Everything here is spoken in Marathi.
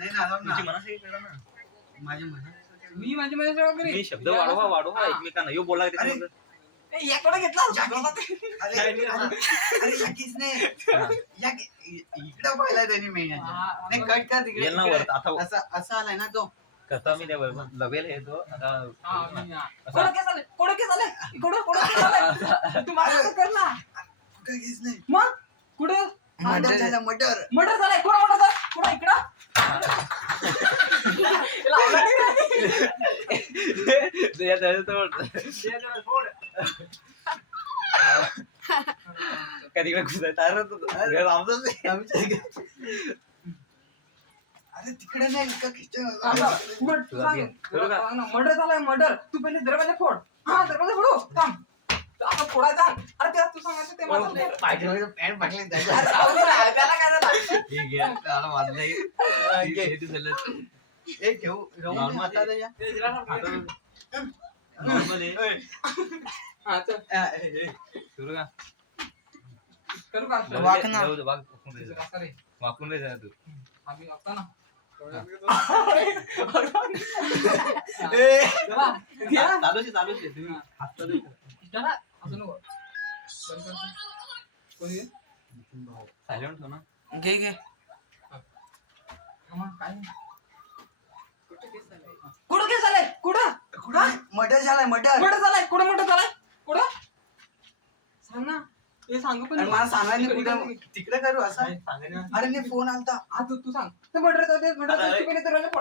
नाही ना तुमची मनासारखी करा ना. माझ्या मनात मी माझ्या मनाच्या वगैरे मी शब्द वाढवा एकमेकांना यो बोला याकडे घेतला अरे नक्कीच नाही इकडं पाहिला त्यांनी मेहनत नाही कट कर तिकडे येईल ना वर आता असं आलाय ना तो करता मी लवेल आहे तो आता तू माझं कर ना कुठं घेच नाही मग कुठे मटर झाला मटर मर्डर झालाय कोण मर्डर झाला कुठं इकडं कधी अरे तिकडे नाही मर्डर झालाय मर्डर तू पहिले दरवाजा फोड हा दरवाजा फोडू थांब आता फोडायचा अरे त्याला तू सांगायचं ते माझं पॅन्ट फाटली त्याला काय झालं एक घेऊ करू का वाकून रे तू आम्ही असता ना चालूच तुम्ही सायलेंट हो ना घे घे कुठं केस झालंय कुठं मटर झालाय मटर मर्डर झालाय कुठं कुठं सांग ना ते सांगू पण मला सांगायला कुठं तिकडे करू असं सांगेल अरे फोन आलता तू सांग मर्डर